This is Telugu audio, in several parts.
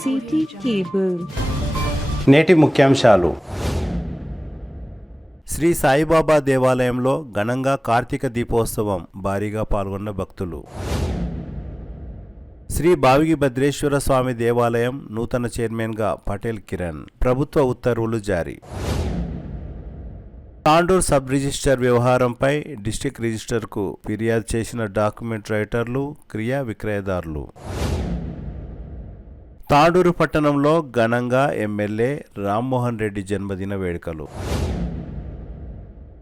City cable. నేటి ముఖ్యాంశాలు. శ్రీ సాయిబాబా దేవాలయంలో ఘనంగా కార్తీక దీపోత్సవం, భారీగా పాల్గొన్న భక్తులు. శ్రీ బావిగి భద్రేశ్వర స్వామి దేవాలయం నూతన చైర్మన్గా పటేల్ కిరణ్. ప్రభుత్వ ఉత్తర్వులు జారీ. తాండూర్ సబ్ రిజిస్టర్ వ్యవహారంపై డిస్ట్రిక్ట్ రిజిస్టర్కు ఫిర్యాదు చేసిన డాక్యుమెంట్ రైటర్లు, క్రియా విక్రయదారులు. తాండూరు పట్టణంలో ఘనంగా ఎమ్మెల్యే రామ్మోహన్ రెడ్డి జన్మదిన వేడుకలు.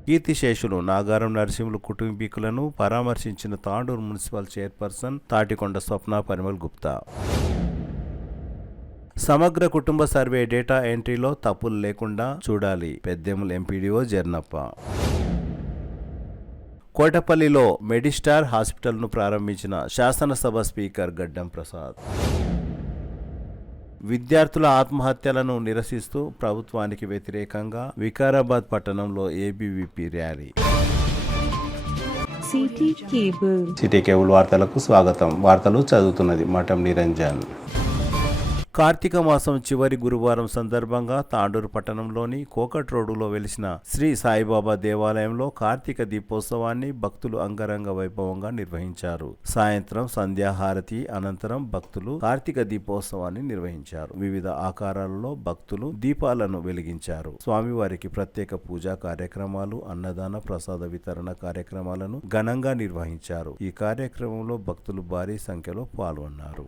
కీర్తిశేషులు నాగారం నరసింహులు కుటుంబీకులను పరామర్శించిన తాండూరు మున్సిపల్ చైర్పర్సన్ తాటికొండ స్వప్న పరిమల్ గుప్తా. సమగ్ర కుటుంబ సర్వే డేటా ఎంట్రీలో తప్పులు లేకుండా చూడాలి, పెద్దేముల్ ఎంపీడీఓ జర్నప్ప. కోటపల్లిలో మెడిస్టార్ హాస్పిటల్ను ప్రారంభించిన శాసనసభ స్పీకర్ గడ్డం ప్రసాద్. విద్యార్థుల ఆత్మహత్యలను నిరసిస్తూ ప్రభుత్వానికి వ్యతిరేకంగా వికారాబాద్ పట్టణంలో ఏబీవీపీ ర్యాలీ. సిటీ కేబుల్ వార్తలకు స్వాగతం. వార్తలు చదువుతున్నది మఠం నిరంజన్. కార్తీక మాసం చివరి గురువారం సందర్భంగా తాండూరు పట్టణంలోని కోకట్ రోడ్డులో వెలిసిన శ్రీ సాయిబాబా దేవాలయంలో కార్తీక దీపోత్సవాన్ని భక్తులు అంగరంగ వైభవంగా నిర్వహించారు. సాయంత్రం సంధ్యాహారతి అనంతరం భక్తులు కార్తీక దీపోత్సవాన్ని నిర్వహించారు. వివిధ ఆకారాలలో భక్తులు దీపాలను వెలిగించారు. స్వామివారికి ప్రత్యేక పూజా కార్యక్రమాలు, అన్నదాన ప్రసాద వితరణ కార్యక్రమాలను ఘనంగా నిర్వహించారు. ఈ కార్యక్రమంలో భక్తులు భారీ సంఖ్యలో పాల్గొన్నారు.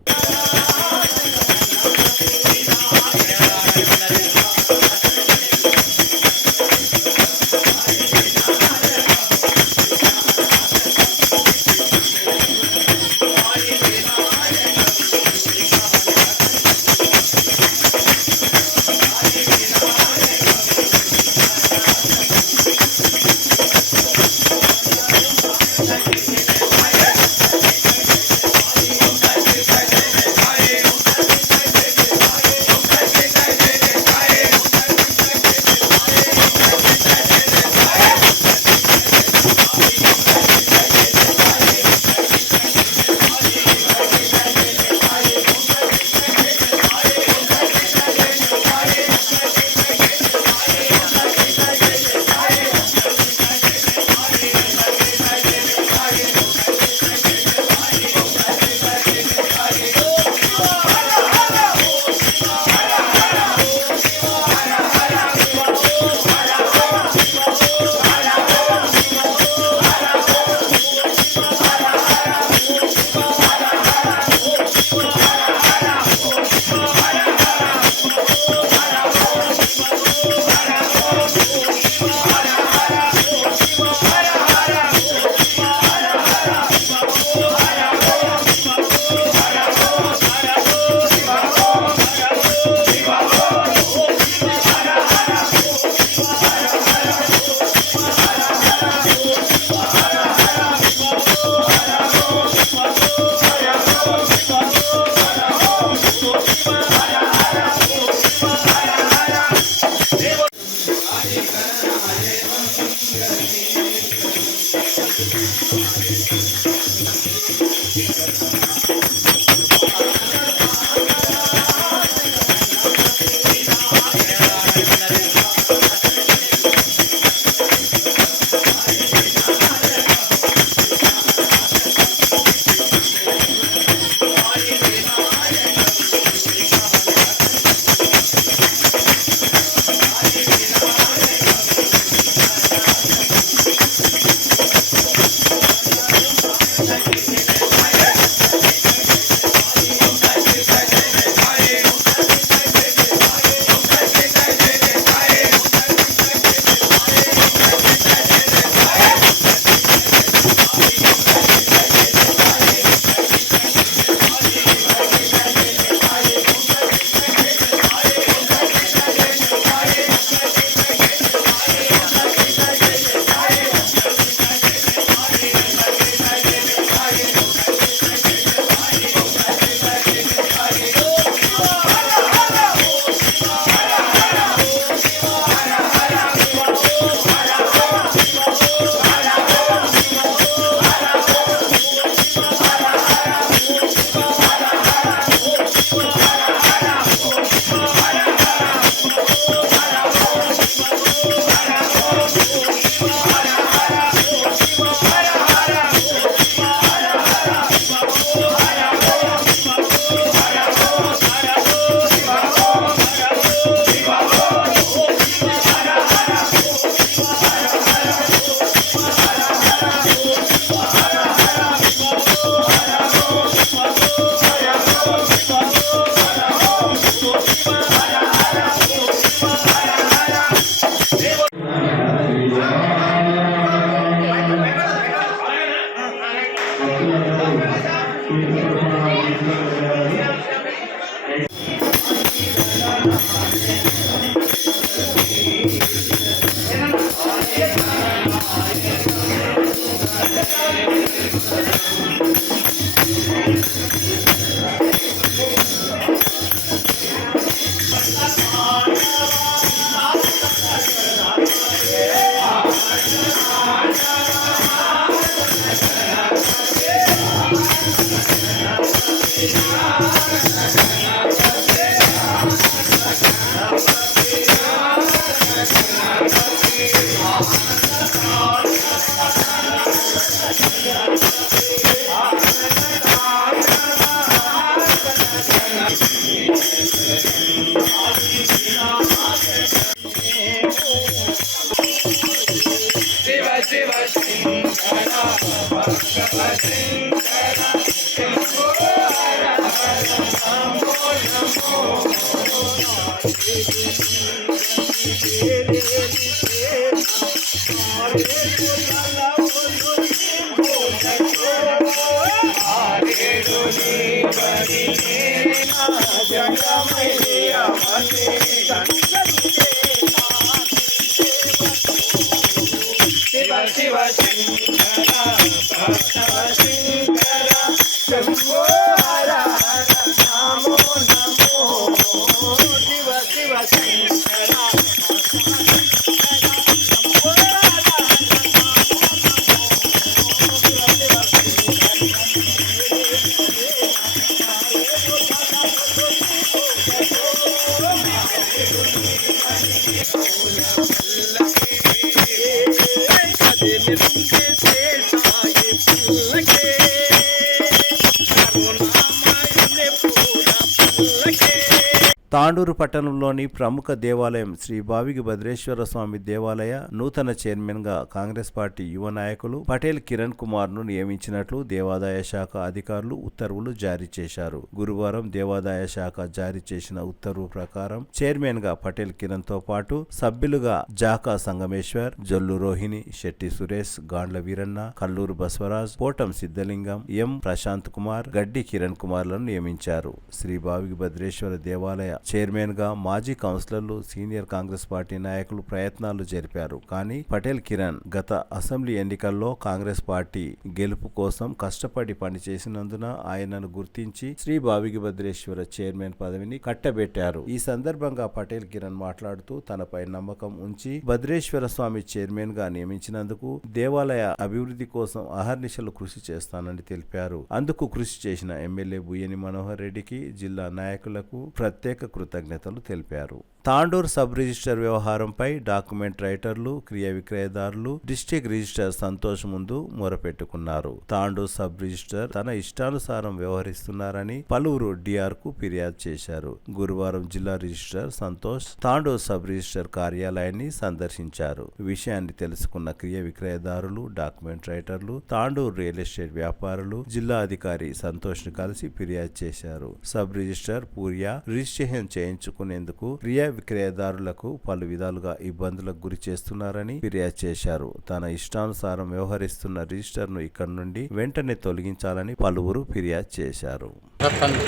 తాండూరు పట్టణంలోని ప్రముఖ దేవాలయం శ్రీ బావిగి భద్రేశ్వర స్వామి దేవాలయ నూతన చైర్మన్ గా కాంగ్రెస్ పార్టీ యువ నాయకులు పటేల్ కిరణ్ కుమార్ ను నియమించినట్లు దేవాదాయ శాఖ అధికారులు ఉత్తర్వులు జారీ చేశారు. గురువారం దేవాదాయ శాఖ జారీ చేసిన ఉత్తర్వు ప్రకారం చైర్మన్ గా పటేల్ కిరణ్ తో పాటు సభ్యులుగా జాకా సంగమేశ్వర్, జొల్లు రోహిణి, శెట్టి సురేష్, గాండ్ల వీరన్న, కల్లూరు బసవరాజ్, పోటం సిద్ధలింగం, ఎం ప్రశాంత్ కుమార్, గడ్డి కిరణ్ కుమార్లను నియమించారు. శ్రీ బావిగి భద్రేశ్వర దేవాలయ చైర్మన్ గా మాజీ కౌన్సిలర్లు, సీనియర్ కాంగ్రెస్ పార్టీ నాయకులు ప్రయత్నాలు జరిపారు. కానీ పటేల్ కిరణ్ గత అసెంబ్లీ ఎన్నికల్లో కాంగ్రెస్ పార్టీ గెలుపు కోసం కష్టపడి పనిచేసినందున ఆయనను గుర్తించి శ్రీ బావిగి భద్రేశ్వర చైర్మన్ పదవిని కట్టబెట్టారు. ఈ సందర్భంగా పటేల్ కిరణ్ మాట్లాడుతూ తనపై నమ్మకం ఉంచి భద్రేశ్వర స్వామి చైర్మన్ గా నియమించినందుకు దేవాలయ అభివృద్ధి కోసం అహర్నిశలు కృషి చేస్తానని తెలిపారు. అందుకు కృషి చేసిన ఎమ్మెల్యే బుయ్యని మనోహర్ రెడ్డికి, జిల్లా నాయకులకు ప్రత్యేక కృతజ్ఞతలు తెలిపారు. తాండూరు సబ్ రిజిస్టర్ వ్యవహారంపై డాక్యుమెంట్ రైటర్లు, క్రియ విక్రయదారులు డిస్ట్రిక్ట్ రిజిస్టర్ సంతోష్ ముందు మొరపెట్టుకున్నారు. తాండూరు సబ్ రిజిస్టర్ తన ఇష్టానుసారం వ్యవహరిస్తున్నారని పలువురు డిఆర్ కు ఫిర్యాదు చేశారు. గురువారం జిల్లా register Santosh Tandur sub register కార్యాలయాన్ని సందర్శించారు. విషయాన్ని తెలుసుకున్న క్రియ విక్రయదారులు, డాక్యుమెంట్ రైటర్లు, తాండూరు రియల్ ఎస్టేట్ వ్యాపారులు జిల్లా అధికారి సంతోష్ ను కలిసి ఫిర్యాదు చేశారు. సబ్ రిజిస్టర్ పూర్యా రిజిస్ట్రేషన్ చేయించుకునేందుకు క్రియ విక్రయదారులకు పలు విధాలుగా ఇబ్బందులకు గురి చేస్తున్నారని ఫిర్యాదు చేశారు. తన ఇష్టానుసారం వ్యవహరిస్తున్న రిజిస్టర్ ను ఇక్కడి నుండి వెంటనే తొలగించాలని పలువురు ఫిర్యాదు చేశారు.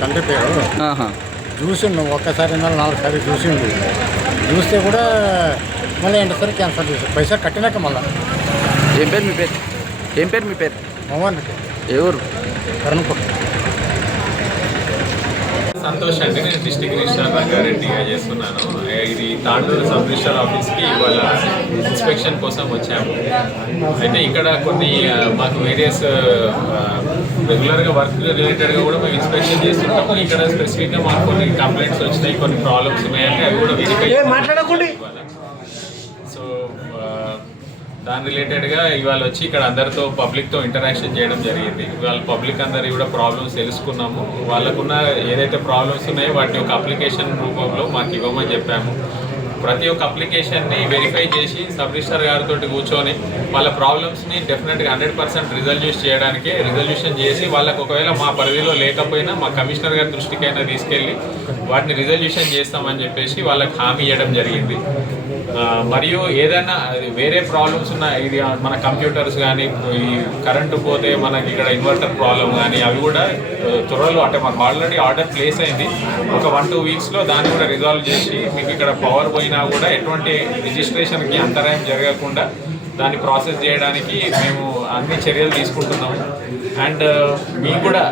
తండ్రి పేరు చూసిండు, ఒక్కసారి 4 సార్లు చూసిండు. చూస్తే కూడా మళ్ళీ ఎంతసారి క్యాన్సల్ చేశారు. పైసా కట్టినాక మళ్ళీ. ఏం పేరు మీ పేరు? ఏం పేరు మీ పేరు? మోహన్ రెడ్డి. ఎవరు? కరణపూర్. సంతోష్ అండి, నేను డిస్ట్రిక్ట్ రిజిస్టర్ రంగారెడ్డిగా చేస్తున్నాను. ఇది తాండూరు సబ్ రిజిస్టర్ ఆఫీస్కి ఇవాళ ఇన్స్పెక్షన్ కోసం వచ్చాము. అయితే ఇక్కడ కొన్ని మాకు వేరియస్ రెగ్యులర్గా వర్క్ రిలేటెడ్గా కూడా మేము ఇన్స్పెక్షన్ చేస్తుంటాము. ఇక్కడ స్పెసిఫిక్గా మాకు కొన్ని కంప్లైంట్స్ వచ్చినాయి, కొన్ని ప్రాబ్లమ్స్ ఉన్నాయంటే అవి కూడా వెరిఫై. సో దాని రిలేటెడ్గా ఇవాళ వచ్చి ఇక్కడ అందరితో పబ్లిక్తో ఇంటరాక్షన్ చేయడం జరిగింది. ఇవాళ పబ్లిక్ అందరి కూడా ప్రాబ్లమ్స్ తెలుసుకున్నాము. వాళ్ళకున్న ఏదైతే ప్రాబ్లమ్స్ ఉన్నాయో వాటిని ఒక అప్లికేషన్ రూపంలో మాకు ఇవ్వమని చెప్పాము. ప్రతి ఒక్క అప్లికేషన్ని వెరిఫై చేసి సబ్ రిజిస్టర్ గారితో కూర్చొని వాళ్ళ ప్రాబ్లమ్స్ని డెఫినెట్గా 100% రిజల్యూషన్ చేసి వాళ్ళకు ఒకవేళ మా పరిధిలో లేకపోయినా మా కమిషనర్ గారి దృష్టికైనా తీసుకెళ్ళి వాటిని రిజల్యూషన్ చేస్తామని చెప్పేసి వాళ్ళకి హామీ ఇవ్వడం జరిగింది. మరియు ఏదైనా వేరే ప్రాబ్లమ్స్ ఉన్న ఇది మన కంప్యూటర్స్ కానీ, ఈ కరెంటు పోతే మనకి ఇక్కడ ఇన్వర్టర్ ప్రాబ్లం కానీ అవి కూడా త్వరలో, అంటే మాకు ఆల్రెడీ ఆర్డర్ ప్లేస్ అయింది, ఒక 1-2 వీక్స్లో దాన్ని కూడా రిజాల్వ్ చేసి మీకు ఇక్కడ పవర్ పోయినా కూడా ఎటువంటి రిజిస్ట్రేషన్కి అంతరాయం జరగకుండా దాన్ని ప్రాసెస్ చేయడానికి మేము అన్ని చర్యలు తీసుకుంటున్నాము. అండ్ మీకు కూడా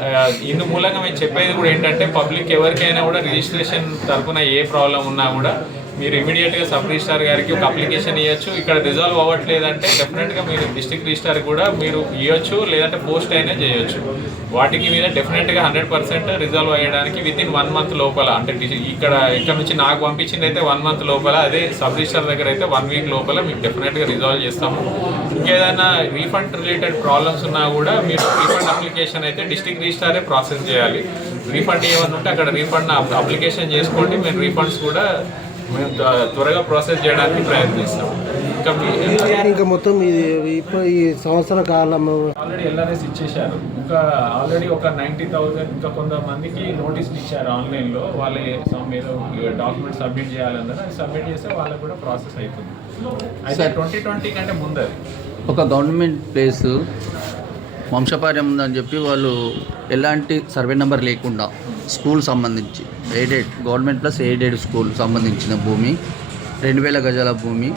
ఇందు మూలంగా మేము చెప్పేది కూడా ఏంటంటే పబ్లిక్ ఎవరికైనా కూడా రిజిస్ట్రేషన్ తరఫున ఏ ప్రాబ్లం ఉన్నా కూడా మీరు ఇమీడియట్గా సబ్ రిజిస్ట్రార్ గారికి ఒక అప్లికేషన్ ఇవ్వచ్చు. ఇక్కడ రిజాల్వ్ అవ్వట్లేదంటే డెఫినెట్గా మీరు డిస్ట్రిక్ట్ రిజిస్ట్రార్ కూడా మీరు ఇవ్వచ్చు, లేదంటే పోస్ట్ అయినా చేయొచ్చు. వాటికి మీద డెఫినెట్గా 100% రిజాల్వ్ అయ్యడానికి వితిన్ 1 month లోపల, అంటే ఇక్కడ నుంచి నాకు పంపించింది అయితే 1 month లోపల, అదే సబ్ రిజిస్ట్రార్ దగ్గర అయితే 1 week లోపల మీకు డెఫినెట్గా రిజాల్వ్ చేస్తాము. ఇంకేదైనా రీఫండ్ రిలేటెడ్ ప్రాబ్లమ్స్ ఉన్నా కూడా మీరు రీఫండ్ అప్లికేషన్ అయితే డిస్ట్రిక్ట్ రిజిస్ట్రారే ప్రాసెస్ చేయాలి. రీఫండ్ ఏమన్నా ఉంటే అక్కడ రీఫండ్ అప్లికేషన్ చేసుకోండి. మేము రీఫండ్స్ కూడా మేము త్వరగా ప్రాసెస్ చేయడానికి ప్రయత్నిస్తాం. ఇంకా మొత్తం ఇప్పుడు ఈ సంవత్సర కాలం ఆల్రెడీ ఎల్ఆర్ఎస్ ఇచ్చేశారు. ఇంకా ఆల్రెడీ ఒక 90,000 ఇంకా కొంతమందికి నోటీసులు ఇచ్చారు ఆన్లైన్లో. వాళ్ళు ఏదో డాక్యుమెంట్ సబ్మిట్ చేయాలన్నారు, అది సబ్మిట్ చేస్తే వాళ్ళకి కూడా ప్రాసెస్ అవుతుంది. అయితే 2020 కంటే ముందు ఒక గవర్నమెంట్ ప్లేస్ వంశపార్యం ఉందని చెప్పి వాళ్ళు ఎలాంటి సర్వే నెంబర్ లేకుండా స్కూల్ సంబంధించి aided government plus aided school సంబంధించిన భూమి 2000 గజాల భూమి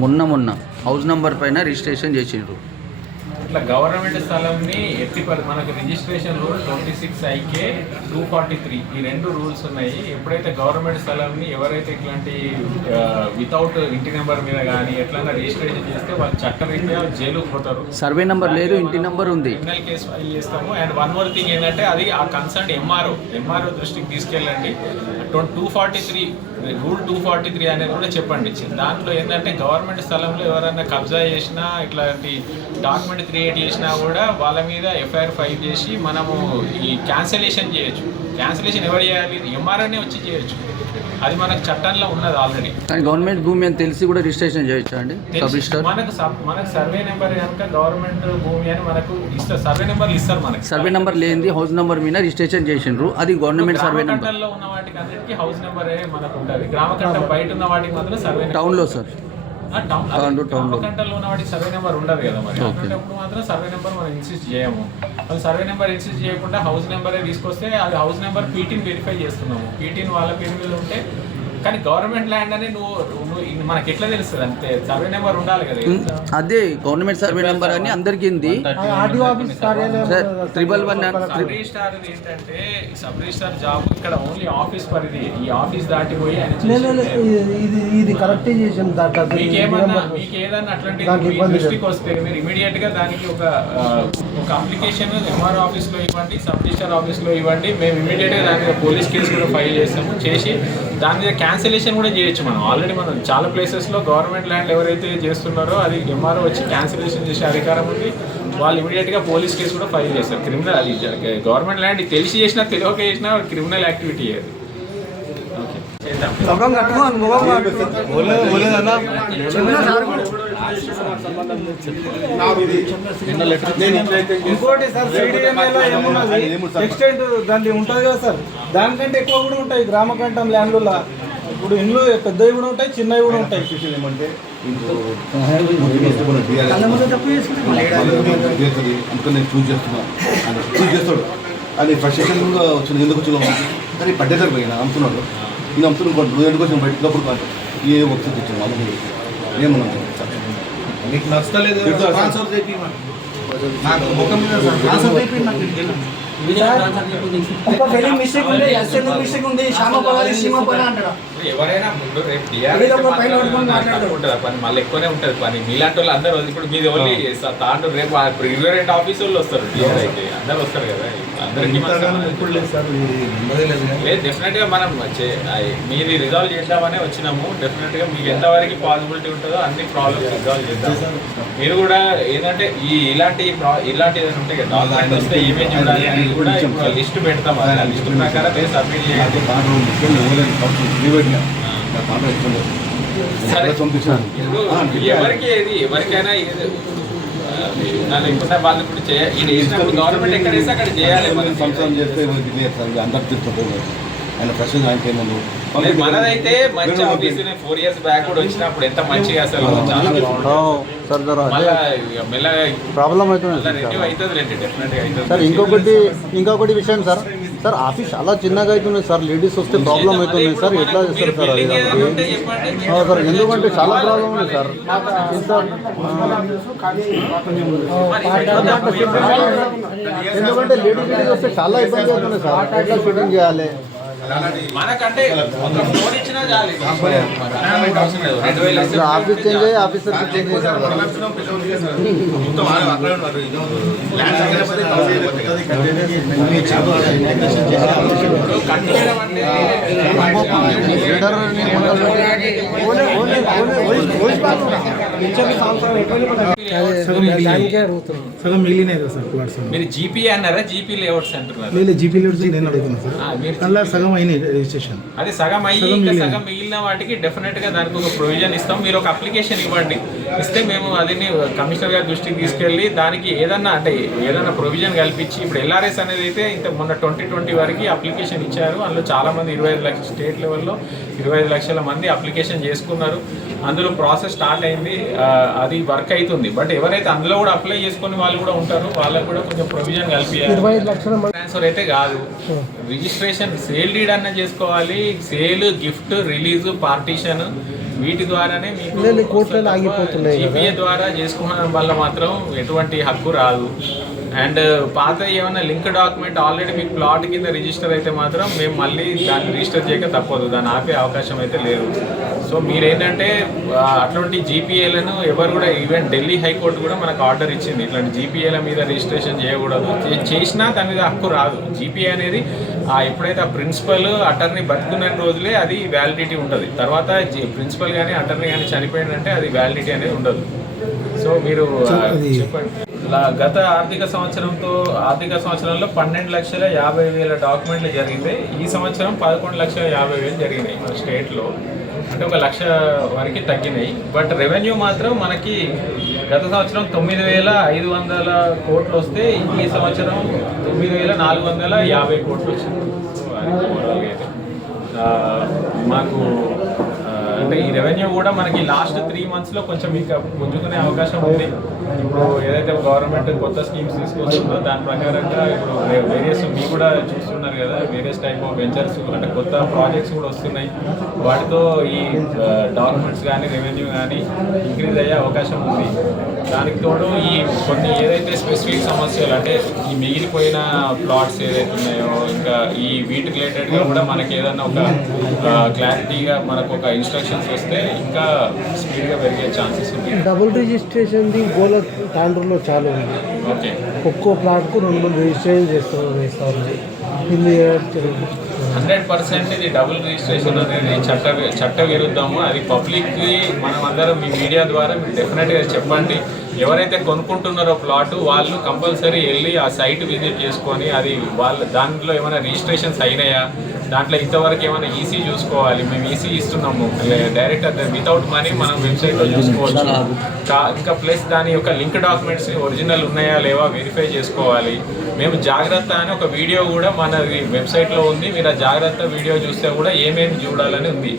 మొన్న హౌస్ నెంబర్ పైన రిజిస్ట్రేషన్ చేసిండ్రు. ఇట్లా గవర్నమెంట్ స్థలంని మనకు రిజిస్ట్రేషన్ రూల్ 26 IK 243 ఈ 2 రూల్స్ ఉన్నాయి. ఎప్పుడైతే గవర్నమెంట్ స్థలంని ఎవరైతే ఇట్లాంటి వితౌట్ ఇంటి నెంబర్ మీద కానీ ఎట్లన్నా రిజిస్ట్రేషన్ చేస్తే వాళ్ళు చట్టరీత్యా జైలుకు పోతారు. సర్వే నెంబర్ లేదు, ఇంటి నెంబర్ ఉంది, క్రిమినల్ కేసు ఫైల్ చేస్తాము. అండ్ వన్ మోర్ థింగ్ ఏంటంటే అది ఆ కన్సర్న్ ఎంఆర్ఓ దృష్టికి తీసుకెళ్ళండి. 243 రూల్ 243 అనేది కూడా చెప్పండి. దాంట్లో ఏంటంటే గవర్నమెంట్ స్థలంలో ఎవరైనా కబ్జా చేసినా ఇట్లాంటి డాక్యుమెంట్ క్రియేట్ చేసినా కూడా వాళ్ళ మీద ఎఫ్ఐఆర్ ఫైల్ చేసి మనము ఈ క్యాన్సలేషన్ చేయొచ్చు. క్యాన్సలేషన్ ఎవరు చేయాలి? ఎంఆర్ఓనే వచ్చి చేయొచ్చు. అది మనకు చట్టంలో ఉన్నది ఆల్రెడీ. కానీ గవర్నమెంట్ భూమి అని తెలిసి కూడా రిజిస్ట్రేషన్ చేయొచ్చా అండి? మనకు సర్వే నెంబర్ కనుక గవర్నమెంట్ భూమి అని మనకు ఇస్తారు, సర్వే నెంబర్లు ఇస్తారు. మనకి సర్వే నెంబర్ లేనిది హౌస్ నెంబర్ మీద రిజిస్ట్రేషన్ చేసిండ్రు, అది గవర్నమెంట్ సర్వే నెంబర్. లో ఉన్న వాటికి అన్నిటికీ హౌస్ నెంబర్ మనకు ఉంటుంది. గ్రామకంఠం బయట ఉన్న వాటికి మాత్రం సర్వే టౌన్లో సార్ గ్రామకంఠంలో ఉన్న వాటికి సర్వే నెంబర్ ఉండదు కదా. మరి అటువంటిప్పుడు మాత్రం సర్వే నెంబర్ మనం ఇన్సిస్ట్ చేయము. వాళ్ళు సర్వే నెంబర్ ఇన్సిస్ట్ చేయకుండా హౌస్ నెంబరే తీసుకొస్తే అది హౌస్ నెంబర్ పీటీని వెరిఫై చేస్తున్నాము. పీటీని వాళ్ళ పేరు మీద ఉంటే కానీ గవర్నమెంట్ ల్యాండ్ అని నువ్వు మనకి ఎట్లా తెలుస్తుంది? అంతే సర్వే నెంబర్ ఉండాలి కదా. అదే గవర్నమెంట్ సర్వే నెంబర్ అని అందరికీ ఉంది. సబ్ రిజిస్ట్రార్ ఏంటంటే సబ్ రిజిస్ట్రార్ జాబ్ ఇక్కడ ఓన్లీ ఆఫీస్ పరిధి. ఈ ఆఫీస్ దాటిపోయి ఇది కరెక్ట్ చేసాం. మీకు ఏదన్నా అట్లాంటి దృష్టికి వస్తే మీరు ఇమీడియట్ గా దానికి ఒక అప్లికేషన్ ఎంఆర్ఓ ఆఫీస్ లో ఇవ్వండి, సబ్ రిజిస్ట్రార్ ఆఫీస్ లో ఇవ్వండి. మేము ఇమీడియట్ గా దాని మీద పోలీస్ కేసు కూడా ఫైల్ చేస్తాము. చేసి దాని మీద క్యాన్సిలేషన్ కూడా చేయొచ్చు. మనం ఆల్రెడీ మనం చాలా ప్లేసెస్లో గవర్నమెంట్ ల్యాండ్ ఎవరైతే చేస్తున్నారో అది ఎంఆర్ఓ వచ్చి క్యాన్సిలేషన్ చేసే అధికారం ఉంది. వాళ్ళు ఇమీడియట్గా పోలీస్ కేసు కూడా ఫైల్ చేస్తారు. క్రిమినల్ అది గవర్నమెంట్ ల్యాండ్ తెలిసి చేసినా తెలియక చేసినా క్రిమినల్ యాక్టివిటీ అది. ఇంకోటి సార్ ఎక్స్టెంట్ దాన్ని ఉంటుంది కదా సార్, దానికంటే ఎక్కువ కూడా ఉంటాయి గ్రామకంఠం ల్యాండ్లో. ఇప్పుడు ఇండ్లు పెద్దవి కూడా ఉంటాయి, చిన్నవి కూడా ఉంటాయి. అందుకని చూస్ చేస్తాడు అది ఫ్రస్ట్రేషన్ కూడా వచ్చింది. ఎందుకు వచ్చిందో కానీ పడ్డేసారు పోయినా అమ్ముతున్నాడు. నేను అమ్ముతున్నాను నువ్వు ఎందుకు వచ్చిన బయట అప్పుడు కాదు ఏ ఒకసారి తెచ్చాను వాళ్ళు ఏమన్నా మీకు నచ్చలేదు ఎవరైనా ముందు రేపు పని మళ్ళీ ఎక్కువనే ఉంటుంది పని. మీలాంటి వాళ్ళు అందరూ ఇప్పుడు మీది ఓన్లీ తాండూరు రేపు 22 ఆఫీసు వాళ్ళు వస్తారు. డిఆర్ అయితే అందరూ వస్తారు కదా. అందరికీ లేదు డెఫినెట్గా మనం మీరు రిజాల్వ్ చేద్దామనే వచ్చినాము. డెఫినెట్గా మీకు ఎంతవరకు పాసిబిలిటీ ఉంటుందో అన్ని ప్రాబ్లమ్స్ రిజాల్వ్ చేద్దాం. మీరు కూడా ఏంటంటే ఇలాంటి ఏదైనా ఉంటాయి కదా డాక్యుమెంట్ వస్తే ఏమేమి చూడాలి అని కూడా ఇప్పుడు లిస్ట్ పెడతాం. ఆ లిస్ట్ ప్రకారం మీరు సబ్మిట్ చేయాలి. ఎవరికైనా లేకుండా వాళ్ళు ఇప్పుడు చేసినప్పుడు గవర్నమెంట్ ఎక్కడ వేస్తే అక్కడ చేయాలి. మనం సంవత్సరం చేస్తే అందరు తిరుగుతుంది ఆయన ప్రశ్న ఆయనకి ఏమన్నా మనదైతే మంచి ఆఫీస్ 4 years బ్యాక్ కూడా వచ్చినప్పుడు ఎంత మంచిగా అసలు ప్రాబ్లం అవుతుంది సార్. ఇంకొకటి విషయం సార్, సార్ ఆఫీస్ చాలా చిన్నగా అవుతుంది సార్. లేడీస్ వస్తే ప్రాబ్లం అవుతుంది సార్. ఎట్లా చేస్తారు సార్? సార్ ఎందుకంటే చాలా ప్రాబ్లం ఉంది సార్. ఎందుకంటే లేడీస్ వస్తే చాలా ఇబ్బంది అవుతుంది సార్. ఎట్లా షూటింగ్ చేయాలి? మనకంటే ఒక ఫోన్ ఇచ్చినా చాలు. అవసరం లేదు. 2000 ఇస్తే ఆఫీస్ చేంజ్ అయ్యి ఆఫీసర్ చేంజ్ చేశారు. కట్ చేయడం అంటే సగం మిగిలినాయి కదా సార్ ప్లాట్స్ మీరు జీపీ అన్నారా, జీపీ లేఅవుట్స్ అంటున్నారు? లేదు జీపీ లీడ్స్ నేను అడుగుతున్నాను సార్. మీరు అలా సగం అయినాయి రిజిస్ట్రేషన్. అది సగం అయ్యి ఇంకా సగం మిగిలిన వాటికి డెఫినెట్ గా దానికి ఒక ప్రొవిజన్ ఇస్తాం. మీరు ఒక అప్లికేషన్ ఇవ్వండి, ఇస్తే మేము అది కమిషనర్ గారి దృష్టికి తీసుకెళ్ళి దానికి ఏదన్నా అంటే ఏదన్నా ప్రొవిజన్ కల్పించి, ఇప్పుడు ఎల్ఆర్ఎస్ అనేది అయితే ఇంత మొన్న 2020 వరకు అప్లికేషన్ ఇచ్చారు. అందులో చాలా మంది 25 లక్షల స్టేట్ లెవెల్లో 25 లక్షల మంది అప్లికేషన్ చేసుకున్నారు. అందులో ప్రాసెస్ స్టార్ట్ అయింది, అది వర్క్ అవుతుంది. బట్ ఎవరైతే అందులో కూడా అప్లై చేసుకుని వాళ్ళు కూడా ఉంటారు, వాళ్ళకు కూడా కొంచెం ప్రొవిజన్ కలిపియాలి. ట్రాన్స్ఫర్ అయితే కాదు, రిజిస్ట్రేషన్ సేల్ డీడ్ అన్న చేసుకోవాలి. సేల్, గిఫ్ట్, రిలీజ్, పార్టీషన్ వీటి ద్వారానే మీకు జీపీఏ ద్వారా చేసుకోవడం వల్ల మాత్రం ఎటువంటి హక్కు రాదు. అండ్ పాత ఏమైనా లింక్ డాక్యుమెంట్ ఆల్రెడీ మీకు ప్లాట్ కింద రిజిస్టర్ అయితే మాత్రం మేము మళ్ళీ దాన్ని రిజిస్టర్ చేయక తప్పదు, దాన్ని ఆపే అవకాశం అయితే లేదు. సో మీరేంటంటే అటువంటి జీపీఏలను ఎవరు కూడా, ఈవెన్ ఢిల్లీ హైకోర్టు కూడా మనకు ఆర్డర్ ఇచ్చింది, ఇట్లాంటి జీపీఏల మీద రిజిస్ట్రేషన్ చేయకూడదు, చేసినా దాని మీద హక్కు రాదు. జీపీఏ అనేది ఎప్పుడైతే ఆ ప్రిన్సిపల్ అటర్నీ బతుకున్న రోజులే అది వ్యాలిడిటీ ఉంటుంది. తర్వాత ప్రిన్సిపల్ కానీ అటర్నీ కానీ చనిపోయిందంటే అది వ్యాలిడిటీ అనేది ఉండదు. సో మీరు చెప్పండి. గత ఆర్థిక సంవత్సరంలో 12,50,000 డాక్యుమెంట్లు జరిగితే ఈ సంవత్సరం 11,50,000 జరిగినాయి మన స్టేట్లో. అంటే 1,00,000 వరకు తగ్గినాయి. బట్ రెవెన్యూ మాత్రం మనకి గత సంవత్సరం 9,500 కోట్లు వస్తే ఈ సంవత్సరం 9,450 కోట్లు వచ్చింది. మాకు అంటే ఈ రెవెన్యూ కూడా మనకి లాస్ట్ 3 monthsలో కొంచెం ఇంకా పుంజుకునే అవకాశం ఉంది. ఇప్పుడు ఏదైతే గవర్నమెంట్ కొత్త స్కీమ్స్ తీసుకొస్తుందో దాని ప్రకారంగా ఇప్పుడు వేరియస్ మీకు కూడా చూస్తున్నారు కదా, వేరియస్ టైప్ ఆఫ్ వెంచర్స్ అంటే కొత్త ప్రాజెక్ట్స్ కూడా వస్తున్నాయి. వాటితో ఈ డాక్యుమెంట్స్ కానీ రెవెన్యూ కానీ ఇంక్రీజ్ అయ్యే అవకాశం ఉంది. దానికి తోడు ఈ కొన్ని ఏదైతే స్పెసిఫిక్ సమస్యలు అంటే ఈ మిగిలిపోయిన ప్లాట్స్ ఏదైతే ఉన్నాయో ఇంకా ఈ వీటి రిలేటెడ్గా కూడా మనకి ఏదైనా ఒక క్లారిటీగా మనకు ఒక ఇన్స్ట్రక్షన్స్ వస్తే ఇంకా స్పీడ్గా పెరిగే ఛాన్సెస్ ఉన్నాయి. డబుల్ రిజిస్ట్రేషన్ గోల తాండ్రలో చాలా ఉంది. ఓకే, ఒక్కో ప్లాట్కు 2 రిజిస్ట్రేషన్ చేస్తారు. 100% ఇది డబుల్ రిజిస్ట్రేషన్ అనేది చట్ట విరుద్ధము. అది పబ్లిక్కి మనం అందరం మీ మీడియా ద్వారా మీరు డెఫినెట్గా చెప్పండి. ఎవరైతే కొనుక్కుంటున్నారో ప్లాట్ వాళ్ళు కంపల్సరీ వెళ్ళి ఆ సైట్ విజిట్ చేసుకొని అది దాంట్లో ఏమైనా రిజిస్ట్రేషన్స్ అయినాయా, దాంట్లో ఇంతవరకు ఏమైనా ఈసీ చూసుకోవాలి. మేము ఈసీ ఇస్తున్నాము డైరెక్ట్ వితౌట్ మనీ మనం వెబ్సైట్లో చూసుకోవచ్చు. ఇంకా ప్లస్ దాని యొక్క లింక్ డాక్యుమెంట్స్ ఒరిజినల్ ఉన్నాయా లేవా వెరిఫై చేసుకోవాలి. మేము జాగ్రత్త అని ఒక వీడియో కూడా మన వెబ్సైట్లో ఉంది, మీరు ఆ జాగ్రత్త వీడియో చూస్తే కూడా ఏమేమి చూడాలని ఉంది.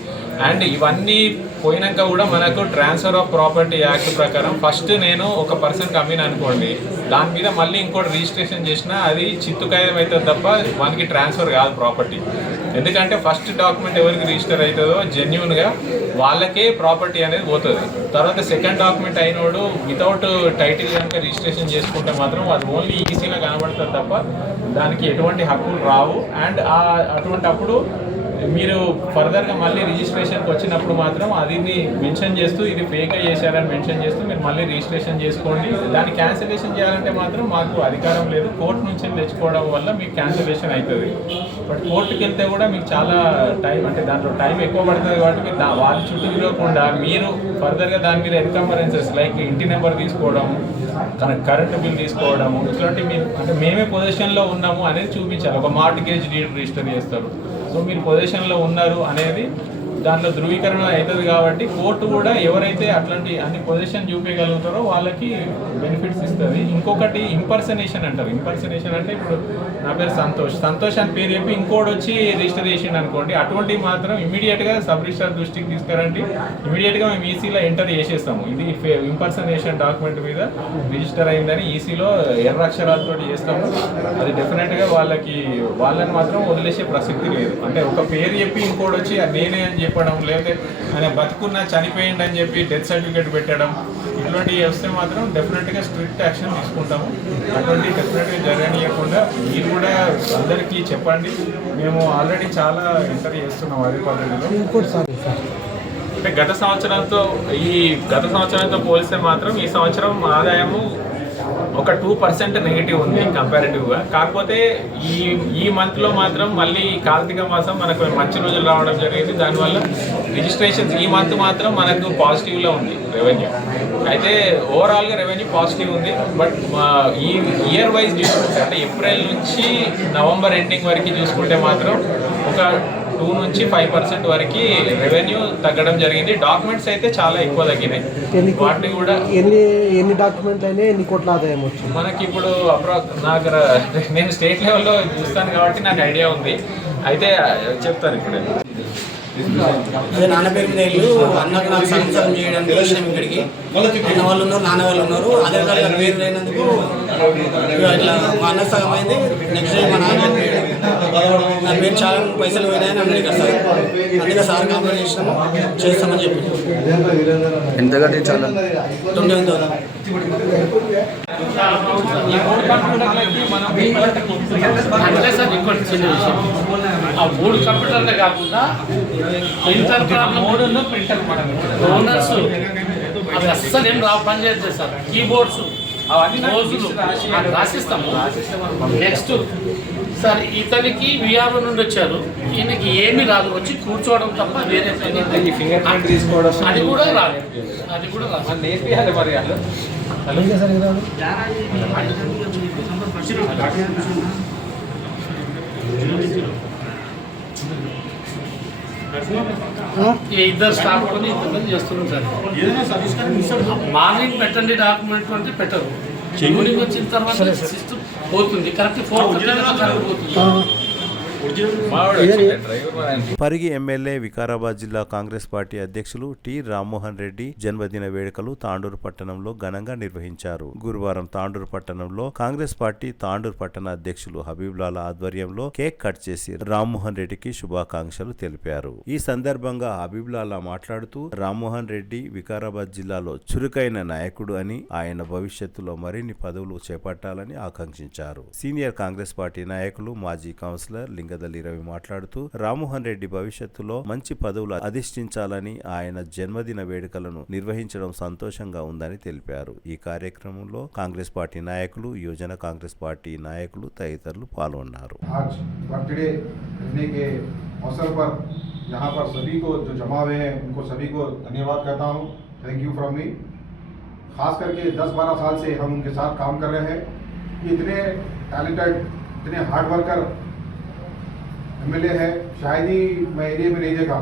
అండ్ ఇవన్నీ పోయినాక కూడా మనకు ట్రాన్స్ఫర్ ఆఫ్ ప్రాపర్టీ యాక్ట్ ప్రకారం ఫస్ట్ నేను ఒక పర్సన్కి అమ్మిన అనుకోండి, దాని మీద మళ్ళీ ఇంకోటి రిజిస్ట్రేషన్ చేసినా అది చిత్తుకాయం అవుతుంది తప్ప మనకి ట్రాన్స్ఫర్ కాదు ప్రాపర్టీ. ఎందుకంటే ఫస్ట్ డాక్యుమెంట్ ఎవరికి రిజిస్టర్ అవుతుందో జెన్యూన్గా వాళ్ళకే ప్రాపర్టీ అనేది పోతుంది. తర్వాత సెకండ్ డాక్యుమెంట్ అయినోడు వితౌట్ టైటిల్ కనుక రిజిస్ట్రేషన్ చేసుకుంటే మాత్రం అది ఓన్లీ ఈసీలో కనబడుతుంది తప్ప దానికి ఎటువంటి హక్కులు రావు. అండ్ అటువంటి అప్పుడు మీరు ఫర్దర్గా మళ్ళీ రిజిస్ట్రేషన్కి వచ్చినప్పుడు మాత్రం అది మెన్షన్ చేస్తూ ఇది ఫేక్గా చేశారని మెన్షన్ చేస్తూ మీరు మళ్ళీ రిజిస్ట్రేషన్ చేసుకోండి. దాన్ని క్యాన్సిలేషన్ చేయాలంటే మాత్రం మాకు అధికారం లేదు, కోర్టు నుంచి తెచ్చుకోవడం వల్ల మీకు క్యాన్సిలేషన్ అవుతుంది. బట్ కోర్టుకి వెళ్తే కూడా మీకు చాలా టైం అంటే దాంట్లో టైం ఎక్కువ పడుతుంది కాబట్టి మీరు వాళ్ళ చుట్టూ తిరగకుండా మీరు ఫర్దర్గా దాని మీద ఎన్కంబరెన్సెస్ లైక్ ఇంటి నెంబర్ తీసుకోవడం, కరెంటు బిల్ తీసుకోవడము ఇట్లాంటి మీరు అంటే మేమే పొజిషన్లో ఉన్నాము అనేది చూపించాలి. ఒక మార్టిగేజ్ డీడ్ రిజిస్టర్ చేస్తారు, సో మీరు పొజిషన్లో ఉన్నారు అనేది దాంట్లో ధృవీకరణ అవుతుంది. కాబట్టి కోర్టు కూడా ఎవరైతే అట్లాంటి అన్ని పొజిషన్ చూపించగలుగుతారో వాళ్ళకి బెనిఫిట్స్ ఇస్తుంది. ఇంకొకటి ఇంపర్సనేషన్ అంటారు. ఇంపర్సనేషన్ అంటే ఇప్పుడు నా పేరు సంతోష్ అని పేరు చెప్పి ఇంకోటి వచ్చి రిజిస్టర్ చేసిండు అనుకోండి, అటువంటివి మాత్రం ఇమీడియట్గా సబ్ రిజిస్టర్ దృష్టికి తీసుకురండి. ఇమీడియట్గా మేము ఈసీలో ఎంటర్ చేసేస్తాము. ఇది ఇంపర్సనేషన్ డాక్యుమెంట్ మీద రిజిస్టర్ అయిందని ఈసీలో ఎర్ర అక్షరాలతో చేస్తాము. అది డెఫినెట్గా వాళ్ళని మాత్రం వదిలేసే ప్రసక్తి లేదు. అంటే ఒక పేరు చెప్పి ఇంకోటి వచ్చి నేనే అని చెప్పడం, లేకపోతే ఆయన బతుకున్నా చనిపోయింది అని చెప్పి డెత్ సర్టిఫికేట్ పెట్టడం, అటువంటివి వస్తే మాత్రం డెఫినెట్గా స్ట్రిక్ట్ యాక్షన్ తీసుకుంటాము. అటువంటి డెఫినెట్గా జరగనీయకుండా మీరు కూడా అందరికీ చెప్పండి. మేము ఆల్రెడీ చాలా ఎంటర్ చేస్తున్నాం అదే పద్ధతిలో. అంటే గత సంవత్సరంతో పోలిస్తే మాత్రం ఈ సంవత్సరం ఆదాయము ఒక 2% నెగిటివ్ ఉంది కంపారిటివ్గా. కాకపోతే ఈ మంత్లో మాత్రం మళ్ళీ కార్తీక మాసం మనకు మంచి రోజులు రావడం జరిగింది. దానివల్ల రిజిస్ట్రేషన్స్ ఈ మంత్ మాత్రం మనకు పాజిటివ్లో ఉంది రెవెన్యూ. అయితే ఓవరాల్గా రెవెన్యూ పాజిటివ్ ఉంది. బట్ ఈ ఇయర్ వైజ్ చూసుకుంటే అంటే ఏప్రిల్ నుంచి నవంబర్ ఎండింగ్ వరకు చూసుకుంటే మాత్రం ఒక 2 నుంచి 5% వరకు రెవెన్యూ తగ్గడం జరిగింది. డాక్యుమెంట్స్ అయితే చాలా ఎక్కువ తగ్గినాయి. వాటిని కూడా ఎన్ని డాక్యుమెంట్లు అయినా ఎన్ని కోట్ల ఆదాయం వచ్చింది మనకి ఇప్పుడు నేను స్టేట్ లెవెల్లో చూస్తాను కాబట్టి నాకు ఐడియా ఉంది. అయితే చెప్తాను ఇప్పుడే. అదే నాన్న పేరు మీద ఇల్లు అన్నకు నాకు సంవత్సరం చేయడానికి వచ్చినాం ఇక్కడికి. అన్న వాళ్ళు ఉన్నారు, నాన్న వాళ్ళు ఉన్నారు. అదే విధంగా పేరు లేనందుకు ఇట్లా మా అన్న సగం అయింది. నెక్స్ట్ డే మా నాన్న నా పేరు చాలా పైసలు పోయినాయని అన్నాడు కదా సార్. అందుకే సార్ కాంప్లైంట్ చేస్తామని చెప్పి ఎంత కట్టించాలి? 9,000. అంటే సార్ ఇంకోటి చిన్న విషయం, ఆ 3 కంప్యూటర్లే కాకుండా ప్రింటర్ ఓనర్స్ అవి అస్సలు ఏం పని చేస్తారు సార్. కీబోర్డ్స్ రోజులు రాసిస్తాము. నెక్స్ట్ సార్ ఇతనికి విఆర్ఓ నుండి వచ్చారు, ఈయనకి ఏమీ రాదు, వచ్చి కూర్చోవడం తప్ప వేరే ఫింగర్ తీసుకోవడం అది కూడా రాదు. అది కూడా రాదు. నేర్పియాలి మరి. ఇద్దరు స్టాఫ్ కొని ఇంతమంది చేస్తున్నాం సార్. మార్నింగ్ పెట్టండి డాక్యుమెంట్ అంటే పెట్టరు. ఈవినింగ్ వచ్చిన తర్వాత సిస్టమ్ పోతుంది. కరెక్ట్ 4 పోతుంది. పరిగి ఎమ్మెల్యే వికారాబాద్ జిల్లా కాంగ్రెస్ పార్టీ అధ్యక్షులు టి రామ్మోహన్ రెడ్డి జన్మదిన వేడుకలు తాండూరు పట్టణంలో ఘనంగా నిర్వహించారు. గురువారం తాండూరు పట్టణంలో కాంగ్రెస్ పార్టీ తాండూరు పట్టణ అధ్యక్షులు హబీబుల్లా ఆధ్వర్యంలో కేక్ కట్ చేసి రామ్మోహన్ రెడ్డికి శుభాకాంక్షలు తెలిపారు. ఈ సందర్భంగా హబీబుల్లా మాట్లాడుతూ రామ్మోహన్ రెడ్డి వికారాబాద్ జిల్లాలో చురుకైన నాయకుడు అని, ఆయన భవిష్యత్తులో మరిన్ని పదవులు చేపట్టాలని ఆకాంక్షించారు. సీనియర్ కాంగ్రెస్ పార్టీ నాయకులు మాజీ కౌన్సిలర్ లింగదల్లి రవి మాట్లాడుతూ రామ్మోహన్ రెడ్డి భవిష్యత్తులో మంచి పదవులు అధిష్ఠించాలని, ఆయన జన్మదిన వేడుకలను నిర్వహించడం సంతోషంగా ఉందని తెలిపారు. ఈ కార్యక్రమంలో కాంగ్రెస్ పార్టీ నాయకులు, యువజన కాంగ్రెస్ పార్టీ నాయకులు తదితరులు పాల్గొన్నారు. यहाँ पर सभी को जो जमा हुए हैं उनको सभी को धन्यवाद कहता हूँ. Thank you from me. खास करके 10-12 साल से हम उनके साथ काम कर रहे हैं. इतने टैलेंटेड, इतने हार्ड वर्कर एमएलए है, शायद ही मैं एरिया में नहीं देखा.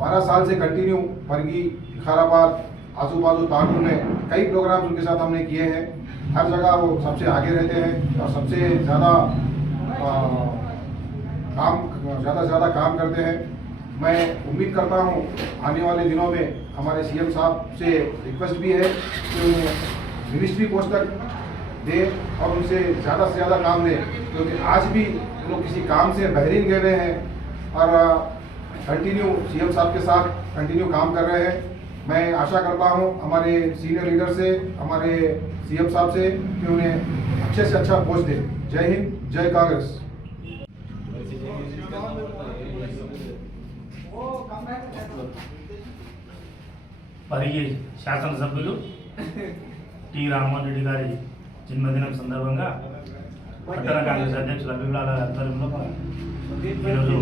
12 साल से कंटिन्यू परगी, विकाराबाद, आजू बाजू तांडूर में कई प्रोग्राम्स उनके साथ हमने किए हैं. हर जगह वो सबसे आगे रहते हैं और सबसे ज़्यादा काम करते हैं. मैं उम्मीद करता हूँ आने वाले दिनों में हमारे सीएम साहब से रिक्वेस्ट भी है कि उन्हें मिनिस्ट्री पोस्ट तक दे और उनसे ज़्यादा से ज़्यादा काम दें, क्योंकि आज भी लोग किसी काम से बहरीन गए हुए हैं और कंटिन्यू सीएम साहब के साथ कंटिन्यू काम कर रहे हैं. मैं आशा करता हूँ हमारे सीनियर लीडर से, हमारे सीएम साहब से कि उन्हें अच्छे से अच्छा पोस्ट दें. जय हिंद, जय कांग्रेस. పరిగి శాసనసభ్యులు టి రామ్మోహన్ రెడ్డి గారి జన్మదినం సందర్భంగా పట్టణ కాంగ్రెస్ అధ్యక్షులు హబీబుల్లా ఆధ్వర్యంలో ఈరోజు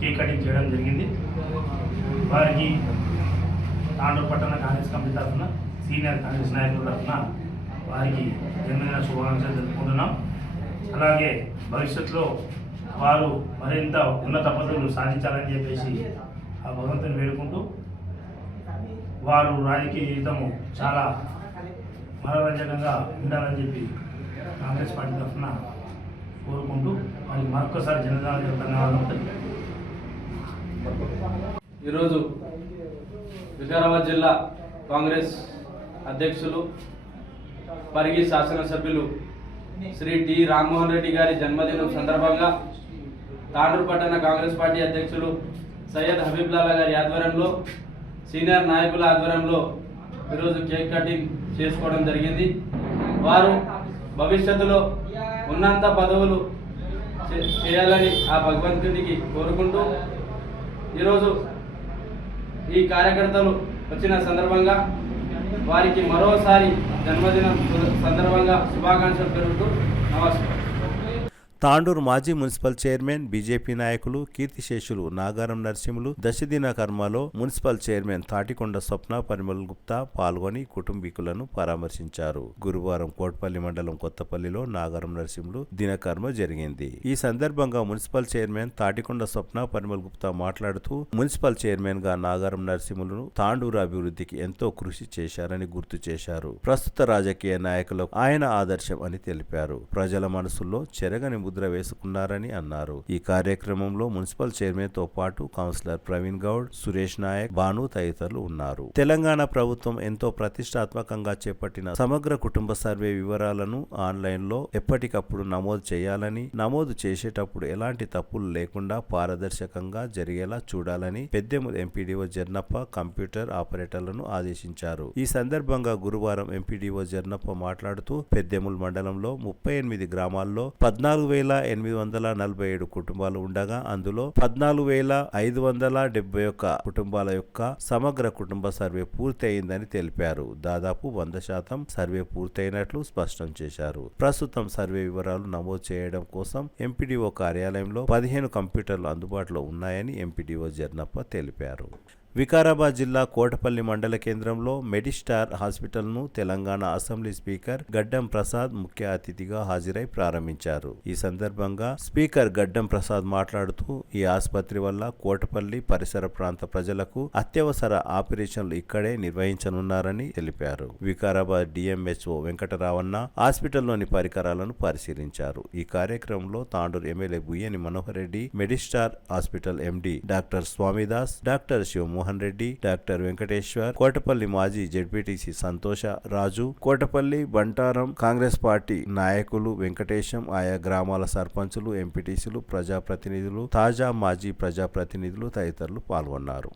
కేక్ కటింగ్ చేయడం జరిగింది. వారికి తాండూరు పట్టణ కాంగ్రెస్ కమిటీ తరఫున, సీనియర్ కాంగ్రెస్ నాయకుల తరఫున వారికి జన్మదిన శుభాకాంక్షలు జరుపుకుంటున్నాం. అలాగే భవిష్యత్తులో వారు మరింత ఉన్నత పదవులు సాధించాలని చెప్పేసి ఆ భగవంతుని వేడుకుంటూ, వారు రాజకీయ జీవితము చాలా మనోరంజకంగా ఉండాలని చెప్పి కాంగ్రెస్ పార్టీ తరఫున కోరుకుంటూ వారికి మరొకసారి ధన్యవాదాలు. ఈరోజు వికారాబాద్ జిల్లా కాంగ్రెస్ అధ్యక్షులు, పరిగి శాసనసభ్యులు శ్రీ టి రామ్మోహన్ రెడ్డి గారి జన్మదినం సందర్భంగా తాండూరు పట్టణ కాంగ్రెస్ పార్టీ అధ్యక్షులు సయ్యద్ హబీబుల్లా గారి ఆధ్వర్యంలో సీనియర్ నాయకుల ఆధ్వర్యంలో ఈరోజు కేక్ కటింగ్ చేసుకోవడం జరిగింది. వారు భవిష్యత్తులో ఉన్నంత పదవులు చేయాలని ఆ భగవంతునికి కోరుకుంటూ ఈరోజు ఈ కార్యకర్తలు వచ్చిన సందర్భంగా వారికి మరోసారి జన్మదినం సందర్భంగా శుభాకాంక్షలు తెలుపుతూ నమస్కారం. తాండూరు మాజీ మున్సిపల్ చైర్మన్, బీజేపీ నాయకులు కీర్తిశేషులు నాగారం నరసింహులు దశదిన కర్మలో మున్సిపల్ చైర్మన్ తాటికొండ స్వప్న పరిమళ్ గుప్తా పాల్గొని కుటుంబీకులను పరామర్శించారు. గురువారం కోట్పల్లి మండలం కొత్తపల్లిలో నాగారం నరసింహులు దినకర్మ జరిగింది. ఈ సందర్భంగా మున్సిపల్ చైర్మన్ తాటికొండ స్వప్న పరిమళ్ గుప్తా మాట్లాడుతూ మున్సిపల్ చైర్మన్ గా నాగారం నరసింహులను తాండూరు అభివృద్ధికి ఎంతో కృషి చేశారని గుర్తు చేశారు. ప్రస్తుత రాజకీయ నాయకులకు ఆయన ఆదర్శం అని తెలిపారు. ప్రజల మనసుల్లో చెరగని ముద్ర వేసుకున్నారని అన్నారు. ఈ కార్యక్రమంలో మున్సిపల్ చైర్మన్ తో పాటు కౌన్సిలర్ ప్రవీణ్ గౌడ్, సురేష్ నాయక్, భాను తదితరులు ఉన్నారు. తెలంగాణ ప్రభుత్వం ఎంతో ప్రతిష్టాత్మకంగా చేపట్టిన సమగ్ర కుటుంబ సర్వే వివరాలను ఆన్లైన్ లో ఎప్పటికప్పుడు నమోదు చేయాలని, నమోదు చేసేటప్పుడు ఎలాంటి తప్పులు లేకుండా పారదర్శకంగా జరిగేలా చూడాలని పెద్దెముల్ ఎంపీడీఓ జర్నప్ప కంప్యూటర్ ఆపరేటర్లను ఆదేశించారు. ఈ సందర్భంగా గురువారం ఎంపీడీఓ జర్నప్ప మాట్లాడుతూ పెద్దెముల్ మండలంలో 38 గ్రామాల్లో 14,847 కుటుంబాలు ఉండగా అందులో 14,571 కుటుంబాల యొక్క సమగ్ర కుటుంబ సర్వే పూర్తి అయిందని తెలిపారు. దాదాపు 100% సర్వే పూర్తయినట్లు స్పష్టం చేశారు. ప్రస్తుతం సర్వే వివరాలు నమోదు చేయడం కోసం ఎంపీడీఓ కార్యాలయంలో 15 కంప్యూటర్లు అందుబాటులో ఉన్నాయని ఎంపీడీఓ జర్నప్ప తెలిపారు. వికారాబాద్ జిల్లా కోటపల్లి మండల కేంద్రంలో మెడిస్టార్ హాస్పిటల్ను తెలంగాణ అసెంబ్లీ స్పీకర్ గడ్డం ప్రసాద్ ముఖ్య అతిథిగా హాజరై ప్రారంభించారు. ఈ సందర్భంగా స్పీకర్ గడ్డం ప్రసాద్ మాట్లాడుతూ ఈ ఆసుపత్రి వల్ల కోటపల్లి పరిసర ప్రాంత ప్రజలకు అత్యవసర ఆపరేషన్లు ఇక్కడే నిర్వహించనున్నారని తెలిపారు. వికారాబాద్ డిఎంహెచ్ఓ వెంకటరావన్న హాస్పిటల్లోని పరికరాలను పరిశీలించారు. ఈ కార్యక్రమంలో Tandur MLA Buyyani Manohar Reddy, Medistar hospital MD doctor Swamidas, doctor Shivamohan Reddy, doctor Venkateshwar, Kotapalli మాజీ జెడ్పీటీసీ సంతోష రాజు, కోటపల్లి బంటారం కాంగ్రెస్ పార్టీ నాయకులు వెంకటేశం, ఆయా గ్రామాల సర్పంచులు, ఎంపీటీసీలు, ప్రజాప్రతినిధులు, తాజా మాజీ ప్రజాప్రతినిధులు తదితరులు పాల్గొన్నారు.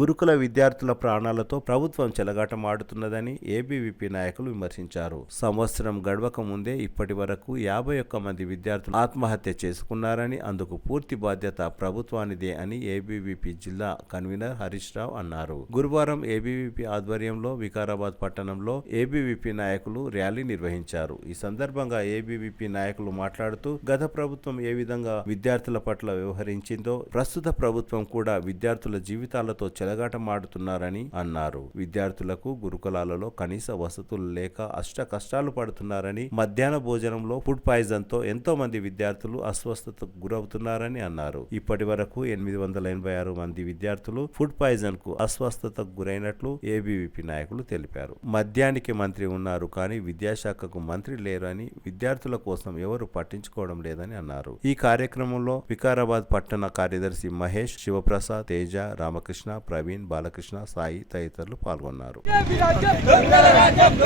గురుకుల విద్యార్థుల ప్రాణాలతో ప్రభుత్వం చెలగాటమాడుతున్నదని ఏబీవీపీ నాయకులు విమర్శించారు. సంవత్సరం గడవక ముందే ఇప్పటి వరకు 51 మంది విద్యార్థులు ఆత్మహత్య చేసుకున్నారని, అందుకు పూర్తి బాధ్యత ప్రభుత్వానిదే అని ఏబీవీపీ జిల్లా కన్వీనర్ హరీష్ రావు అన్నారు. గురువారం ఏబీవీపీ ఆధ్వర్యంలో వికారాబాద్ పట్టణంలో ఏబీవీపీ నాయకులు ర్యాలీ నిర్వహించారు. ఈ సందర్భంగా ఏబీవీపీ నాయకులు మాట్లాడుతూ గత ప్రభుత్వం ఏ విధంగా విద్యార్థుల పట్ల వ్యవహరించిందో ప్రస్తుత ప్రభుత్వం కూడా విద్యార్థుల జీవితాలతో చెలగాటమాడుతున్నారని అన్నారు. విద్యార్థులకు గురుకులాలలో కనీస వసతులు లేక అష్ట కష్టాలు పడుతున్నారని, మధ్యాహ్న భోజనంలో ఫుడ్ పాయిజన్ తో ఎంతో మంది విద్యార్థులు అస్వస్థతకు గురవుతున్నారని అన్నారు. ఇప్పటి వరకు 886 మంది విద్యార్థులు ఫుడ్ పాయిజన్ కు అస్వస్థతకు గురైనట్లు ఏబీవీపీ నాయకులు తెలిపారు. మద్యానికి మంత్రి ఉన్నారు కానీ విద్యాశాఖకు మంత్రి లేరు అని, విద్యార్థుల కోసం ఎవరు పట్టించుకోవడం లేదని అన్నారు. ఈ కార్యక్రమంలో వికారాబాద్ పట్టణ కార్యదర్శి మహేష్, శివప్రసాద్, తేజ, రామకృష్ణ, ప్రవీణ్, బాలకృష్ణ, సాయి తదితరులు పాల్గొన్నారు.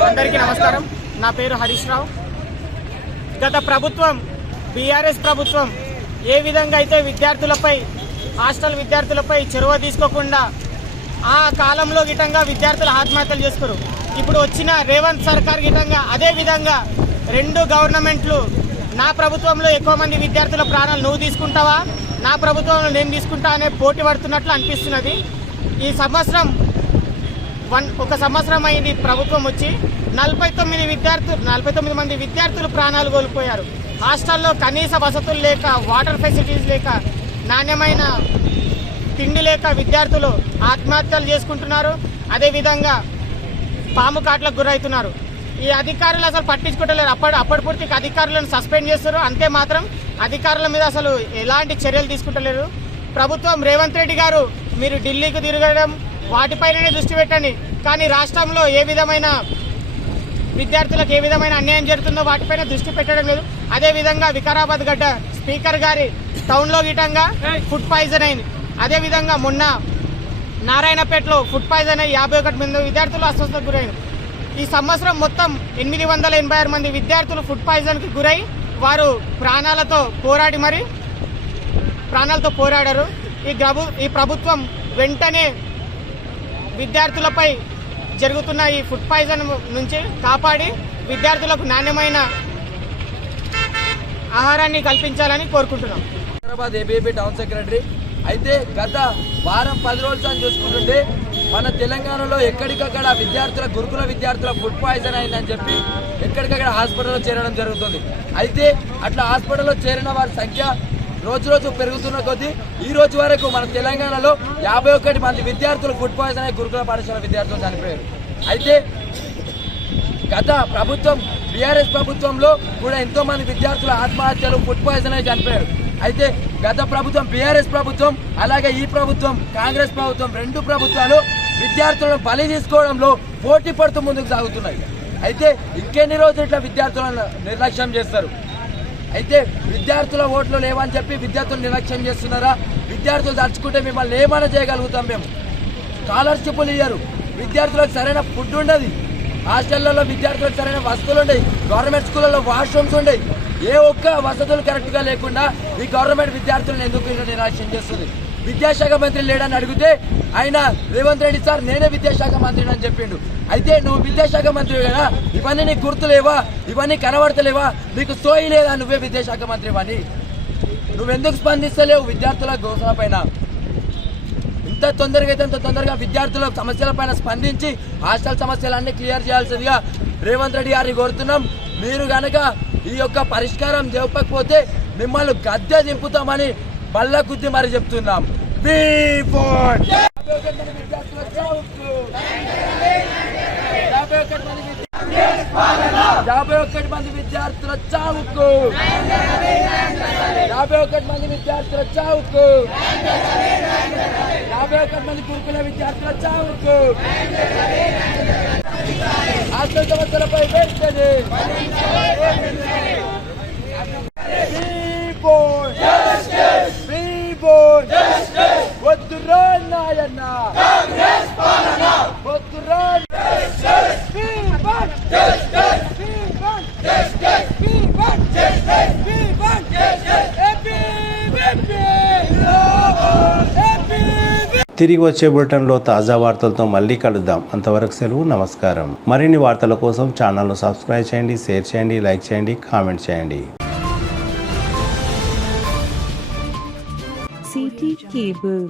అందరికీ నమస్కారం. నా పేరు హరీష్ రావు. గత ప్రభుత్వం, బీఆర్ఎస్ ప్రభుత్వం ఏ విధంగా అయితే విద్యార్థులపై, హాస్టల్ విద్యార్థులపై చొరవ తీసుకోకుండా ఆ కాలంలో గిటంగా విద్యార్థులు ఆత్మహత్యలు చేసుకున్నారు. ఇప్పుడు వచ్చిన రేవంత్ సర్కార్ గిటంగా అదే విధంగా 2 గవర్నమెంట్లు, నా ప్రభుత్వంలో ఎక్కువ మంది విద్యార్థుల ప్రాణాలు నువ్వు తీసుకుంటావా, నా ప్రభుత్వంలో నేను తీసుకుంటా అనే పోటీ పడుతున్నట్లు అనిపిస్తున్నది. ఈ సంవత్సరం ఒక సంవత్సరం అయింది ప్రభుత్వం వచ్చి. 49 మంది విద్యార్థులు ప్రాణాలు కోల్పోయారు. హాస్టల్లో కనీస వసతులు లేక, వాటర్ ఫెసిలిటీస్ లేక, నాణ్యమైన తిండి లేక విద్యార్థులు ఆత్మహత్యలు చేసుకుంటున్నారు. అదేవిధంగా పాము కాట్లకు గురవుతున్నారు. ఈ అధికారులు అసలు పట్టించుకోవట్లేరు. అప్పటి పూర్తికి అధికారులను సస్పెండ్ చేస్తారు, అంతే మాత్రం అధికారుల మీద అసలు ఎలాంటి చర్యలు తీసుకుంటలేరు. ప్రభుత్వం రేవంత్ రెడ్డి గారు మీరు ఢిల్లీకి తిరగడం వాటిపైననే దృష్టి పెట్టండి, కానీ రాష్ట్రంలో ఏ విధమైన విద్యార్థులకు ఏ విధమైన అన్యాయం జరుగుతుందో వాటిపైన దృష్టి పెట్టడం లేదు. అదేవిధంగా వికారాబాద్ గడ్డ స్పీకర్ గారి టౌన్లో గిటంగా ఫుడ్ పాయిజన్ అయింది. అదేవిధంగా మొన్న నారాయణపేటలో ఫుడ్ పాయిజన్ అయ్యి 51 మంది విద్యార్థులు అస్వస్థతకు గురైన. ఈ సంవత్సరం మొత్తం 886 మంది విద్యార్థులు ఫుడ్ పాయిజన్కి గురై వారు ప్రాణాలతో పోరాడారు. ఈ ప్రభుత్వం వెంటనే విద్యార్థులపై జరుగుతున్న ఈ ఫుడ్ పాయిజన్ నుంచి కాపాడి విద్యార్థులకు నాణ్యమైన ఆహారాన్ని కల్పించాలని కోరుకుంటున్నాం. Hyderabad ABP town secretary. అయితే గత వారం 10 రోజులు అని చూసుకుంటుంటే మన తెలంగాణలో ఎక్కడికక్కడ గురుకుల విద్యార్థుల ఫుడ్ పాయిజన్ అయిందని చెప్పి ఎక్కడికక్కడ హాస్పిటల్లో చేరడం జరుగుతుంది. అయితే అట్లా హాస్పిటల్లో చేరిన వారి సంఖ్య రోజు పెరుగుతున్న కొద్దీ ఈ రోజు వరకు మన తెలంగాణలో 51 మంది విద్యార్థులు ఫుడ్ పాయిజన్ అయ్యి గురుకుల పాఠశాల విద్యార్థులు చనిపోయారు. అయితే గత ప్రభుత్వం బీఆర్ఎస్ ప్రభుత్వంలో కూడా ఎంతో మంది విద్యార్థుల ఆత్మహత్యలు ఫుడ్ పాయిజన్ అయ్యి చనిపోయారు. అయితే గత ప్రభుత్వం బీఆర్ఎస్ ప్రభుత్వం అలాగే ఈ ప్రభుత్వం కాంగ్రెస్ ప్రభుత్వం 2 ప్రభుత్వాలు విద్యార్థులను బలి తీసుకోవడంలో పోటీ పడుతూ ముందుకు సాగుతున్నాయి. అయితే ఇంకెన్ని రోజులు ఇట్లా విద్యార్థులను నిర్లక్ష్యం చేస్తారు? అయితే విద్యార్థుల ఓట్లు లేవని చెప్పి విద్యార్థులు నిర్లక్ష్యం చేస్తున్నారా? విద్యార్థులు తలుచుకుంటే మిమ్మల్ని ఏమైనా చేయగలుగుతాం మేము. స్కాలర్షిప్లు ఇయ్యరు, విద్యార్థులకు సరైన ఫుడ్ ఉండదు, హాస్టళ్లలో విద్యార్థులకు సరైన వసతులు ఉండవు, గవర్నమెంట్ స్కూళ్ళలో వాష్రూమ్స్ ఉండవు. ఏ ఒక్క వసతులు కరెక్ట్గా లేకుండా ఈ గవర్నమెంట్ విద్యార్థులను ఎందుకు నిర్లక్ష్యం చేస్తుంది? విద్యాశాఖ మంత్రి లేడని అడిగితే ఆయన రేవంత్ రెడ్డి సార్ నేనే విద్యాశాఖ మంత్రిని అని చెప్పిండు. అయితే నువ్వు విద్యాశాఖ మంత్రి కదా, ఇవన్నీ నీకు గుర్తులేవా? ఇవన్నీ కనబడతలేవా? నీకు సోయి లేదా? నువ్వే విద్యాశాఖ మంత్రి అని నువ్వెందుకు స్పందిస్తలేవు విద్యార్థుల ఘోషణ పైన? ఇంత తొందరగా అయితే అంత తొందరగా విద్యార్థుల సమస్యల పైన స్పందించి హాస్టల్ సమస్యలన్నీ క్లియర్ చేయాల్సిందిగా రేవంత్ రెడ్డి గారిని కోరుతున్నాం. మీరు కనుక ఈ యొక్క పరిష్కారం చెప్పకపోతే మిమ్మల్ని గద్దె దింపుతామని బల్ల గుద్ది మరి చెప్తున్నాం. 51 మంది విద్యార్థుల చావుకు 51 మంది విద్యార్థుల చావుకు 51 మంది గురుకుల విద్యార్థుల చావుకు హాస్టల్ సమస్యలపై వెంటనే వద్దురా నాయన్న వద్దురా తిరిగి వచ్చే బులెటిన్లో తాజా వార్తలతో మళ్ళీ కలుద్దాం. అంతవరకు సెలవు, నమస్కారం. మరిన్ని వార్తల కోసం ఛానల్ను సబ్స్క్రైబ్ చేయండి, షేర్ చేయండి, లైక్ చేయండి, కామెంట్ చేయండి. CT Cable.